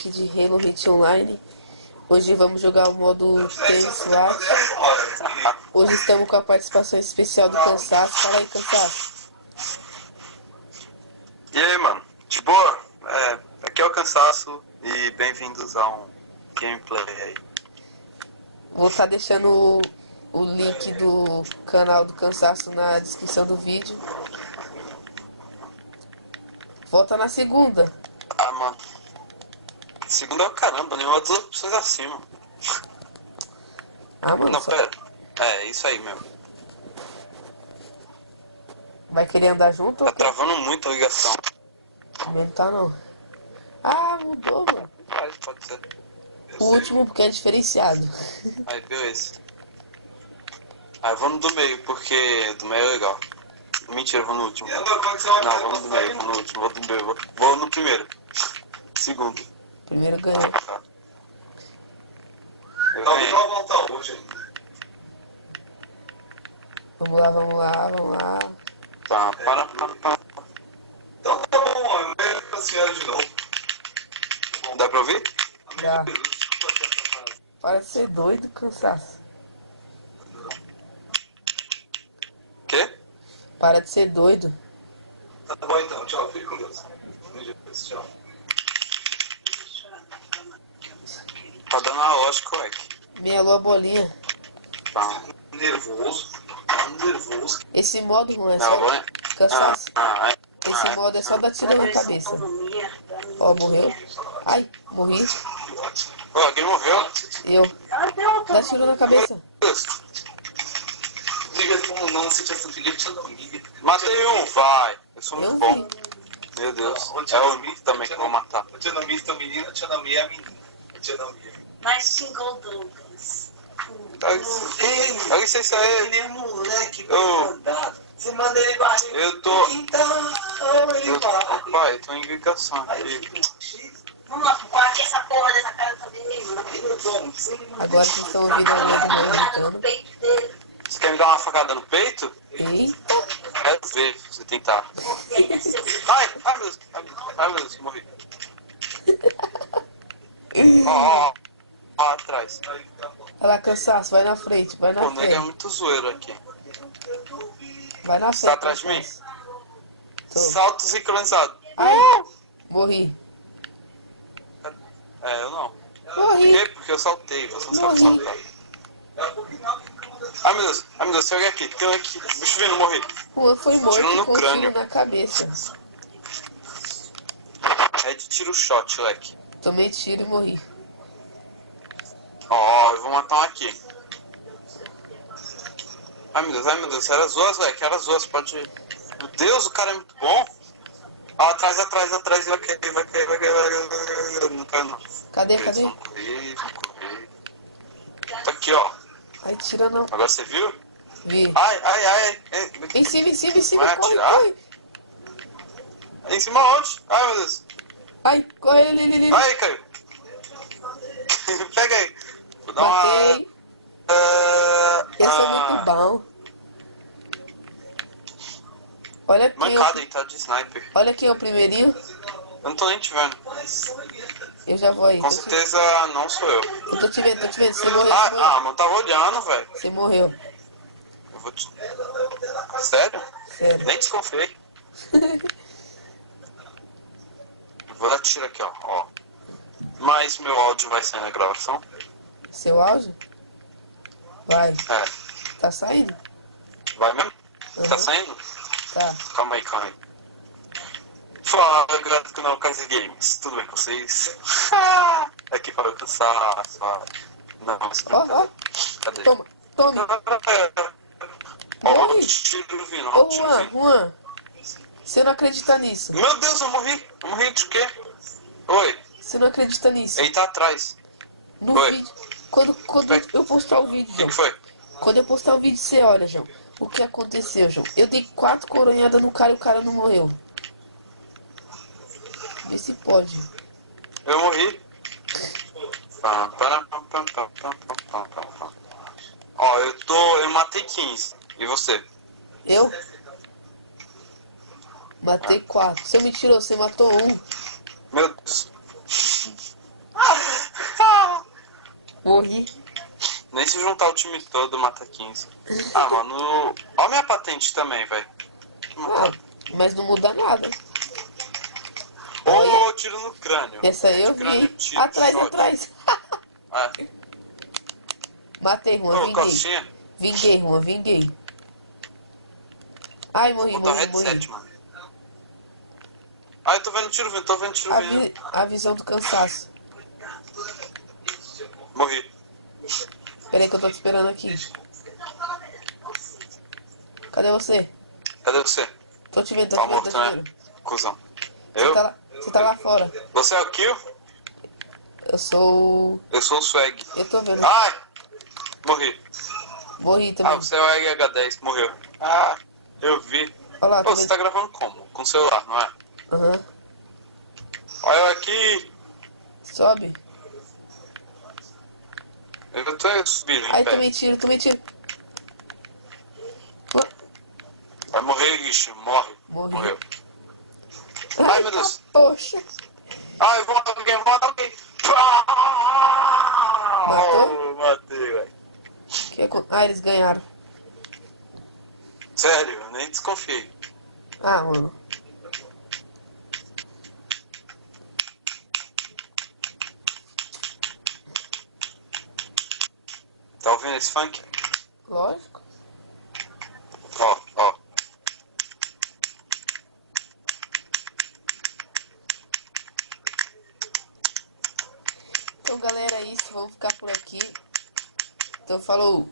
aqui de Halo Reach Online. Hoje vamos jogar o modo Tênis SWAT. Hoje estamos com a participação especial do Cansaço. Fala aí, Cansaço. E aí, mano? De boa? Aqui é o Cansaço e bem-vindos a um gameplay aí. Vou estar deixando o link do canal do Cansaço na descrição do vídeo. Volta na segunda. Ah, mano. Segunda é o caramba, nenhuma das opções acima. Ah, mano, Não, pera. É, isso aí mesmo. vai querer andar junto Tá ou quer? travando muito a ligação. Não tá não. Ah, mudou, mano. Pode ser. O último porque é diferenciado. Aí, beleza. Aí, vou no do meio, porque do meio é legal. Mentira, vou no último. Não, vou no do meio, vou no último, vou no meio. Vou no primeiro. Segundo. Primeiro ganhou. Tá. Eu ganhei. Vamos lá, vamos lá, vamos lá. Tá, para. Então tá bom, ó, eu pra senhora de novo. Dá pra ouvir? Tá. Para de ser doido, Cansaço. Quê? Para de ser doido. Tá bom então, tchau, fique com Deus. Tchau. Tá dando a lógica, ué. Minha lua bolinha. Tá. Nervoso. Esse modo, Juan, é Não, só vou... Cansaço. Esse Ah, modo é só dar tiro na cabeça. Ó, morreu. Ai, morri. Pô, alguém morreu? Eu. Dá tiro na cabeça. Diga como não, se tivesse um filho, tinha dado amiga. Matei um, vai. Eu sou muito Eu bom. vi. Meu Deus. É o Mick também que eu vou matar. O tia Nomi é menina, o tia Nomi é a menina. O tia Nomi. Mas xingou o Douglas. Olha isso aí. Ele é moleque, Eu- mandado. Você manda ele barrer. Eu tô... Então, ele vai. Pai, tô em ligação aqui. Vamos lá pro quarto que essa porra dessa cara tá vermelha. Agora vocês estão ouvindo a minha irmã No gritando. peito dele. Você quer me dar uma facada no peito? Eita. Quero ver se você tentar. Ele é seu. Ai, meu Deus, morri. Ó, atrás. Olha lá, Cansaço. Vai na frente, vai na Pô, o nego é frente. muito zoeiro aqui. Vai na Você frente. tá atrás de mim? Tô. Salto sincronizado. Ai, morri. É, eu não. Por Morri. quê? Porque eu saltei, você não sabe Morri. saltar. Ai meu Deus, tem alguém aqui, tem alguém aqui. Bicho vindo, morri. Juan foi morto Tiro no com um tiro crânio. na cabeça. É de tiro shot, leque. Tomei tiro e morri. Ó, eu vou matar um aqui. Ai meu Deus, era as duas, leque, era as duas, pode ir. Meu Deus, o cara é muito bom. Ó, atrás, vai cair. Não caiu não. Cadê? Vamos correr. Tá aqui, ó. Ai, tira não. Agora você viu? Vi. Ai. Em cima, Vai corre, atirar? corre. Em cima onde? Ai, meu Deus. Ai, corre, ele. Ai, caiu. Pega aí. Vou dar Matei. uma... Eu sou muito bom. Olha Mancada aí, tá de sniper. olha quem é o primeirinho. Eu não tô nem te vendo. Eu já vou aí. Com certeza não sou eu. Eu tô te vendo. Você morreu. Mas tava olhando, velho. Você morreu. Eu vou te... Sério? Sério. Nem desconfiei. Vou dar tiro aqui, ó. Mas meu áudio vai sair na gravação? Seu áudio? Vai. É. Tá saindo? Vai mesmo? Tá Uhum. saindo? Tá. Calma aí. Fala, galera do canal Casa Games. Tudo bem com vocês? Aqui fala o Cansaço. Não, isso não é Ó. Cadê? Toma. Tome. Ó, Morre. tiro vindo, Ô, ó, tiro Juan. vindo. Juan. Você não acredita nisso. Meu Deus, eu morri. Eu morri de quê? Oi, Você não acredita nisso. ele tá atrás. No Oi. vídeo. Quando eu postar o vídeo, O que João. que foi? Quando eu postar o vídeo, você olha, João. O que aconteceu, João? Eu dei 4 coronhadas no cara e o cara não morreu. Vê se pode. Eu morri. Ó, eu matei 15. E você? Eu? Matei 4. Você me tirou, você matou um. Meu Deus. Morri. Nem se juntar o time todo, mata 15. Ah, mano. Ó a minha patente também, velho. Ah, mas não muda nada. Ô, tiro no crânio. Essa aí eu De crânio, vi. tiro, Atrás, shot. atrás. É. Matei, Juan, Ô, vinguei. costinha. Vinguei, Juan, vinguei. Ai, morri, Vou botar o morri, headset, morri. mano. Ah, eu tô vendo tiro vindo, tô vendo tiro vindo. A visão do cansaço. Morri. Peraí que eu tô te esperando aqui. Cadê você? Cadê você? Tô te vendo, tô Tá te vendo, tô morto, te né? vendo. Cusão. Você Eu? tá lá fora. Você é o Kill? Eu sou... Eu sou o Swag. Eu tô vendo. Ai! Morri. Morri Ah, também. você é o EGH10. Morreu. Ah, eu vi. Olha lá, Ô, tô você vendo. tá gravando como? Com o celular, não é? Aham. Olha eu aqui. Sobe. Eu tô subindo em Ai, pé. tomei tiro, tomei tiro. Ah, Vai morrer, Ixi. Morre. morri. Morreu. Ai, meu Deus. poxa. Ah, eu vou matar alguém, vou matar alguém. Matou? Matei, velho. Ah, eles ganharam. Sério, eu nem desconfiei. Ah, mano. Tá ouvindo esse funk? Lógico. Ó, ó. Então, galera, é isso. Vamos ficar por aqui. Então, falou.